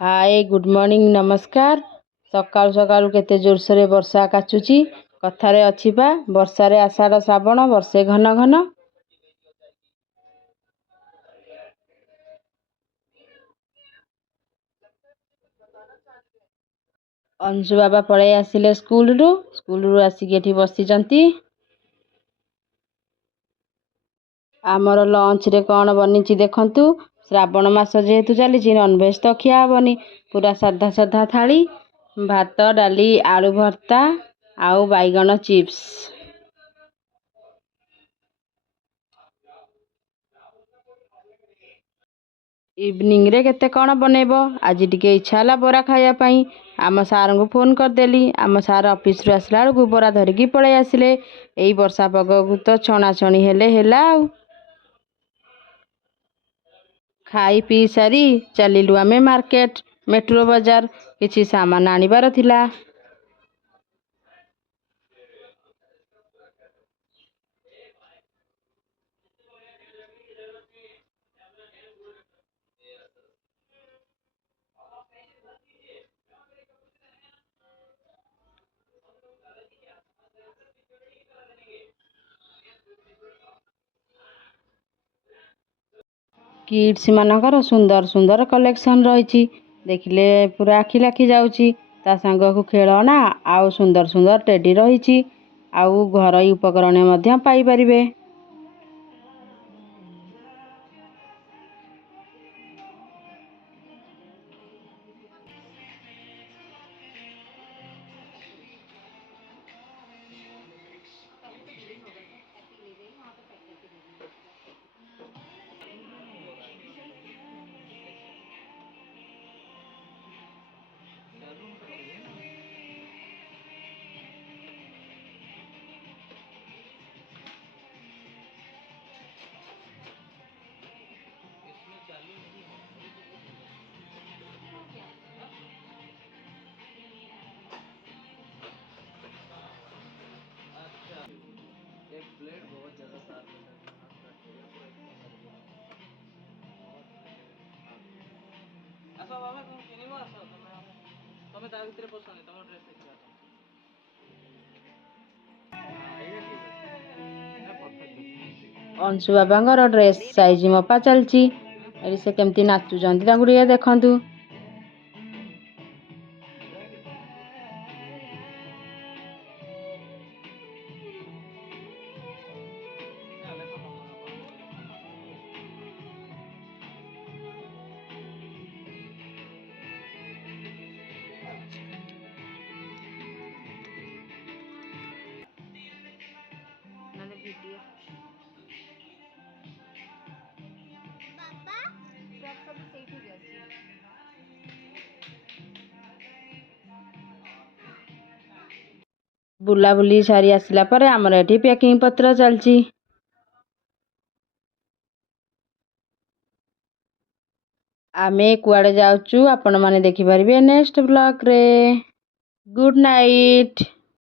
Hi good morning नमस्कार। सकाळु सकाळु केते जोरसरे वर्षा काचुची। कथारे अछि बा वर्षारे आषाढ़ श्रावण वर्षे घन घन। अंशु बाबा पळै आसिले स्कूल रु आसिक एठी बसिचंती। आमर लंच रे कौन बनीची देखंतु। श्रावण मास जेहेतु चलीची नॉनवेज तो खिया हबनी। पूरा साधा साधा थाली भात डाली आलू भर्ता आउ बैगन चिप्स। इवनिंग रे केते कौन बनेबो। आज टिके इच्छा हला बोरा खाया पई। आम सार को फोन करदेली। आम सार ऑफिस रु आसला बेलकु बोरा धरिकी पळै आसिले। एई वर्षा पगकु तो छणा छणी हेले हेला आउ। खाई पी सारी चलिलु आमे मार्केट मेट्रो बाजार किछि सामान आनिबार थिला। किड्स मानकर सुंदर सुंदर कलेक्शन रही। देखिले पूरा आखि लाखी जाउची। ता संग को खेलना आउ सुंदर सुंदर टेडी रही। आउ घरोई उपकरण मध्य पाई परिबे। अंशु बाबा ड्रेस साइज मपा चलची। एडी से केमती नाचुचंती तांकु टिके देखंतु। बुलाबुली सारी आसला परे आमर एठी पैकिंग पत्र चलची। आमे कुआडे जाउचु आपण माने देखि परिबे नेक्स्ट ब्लॉग रे। Good night.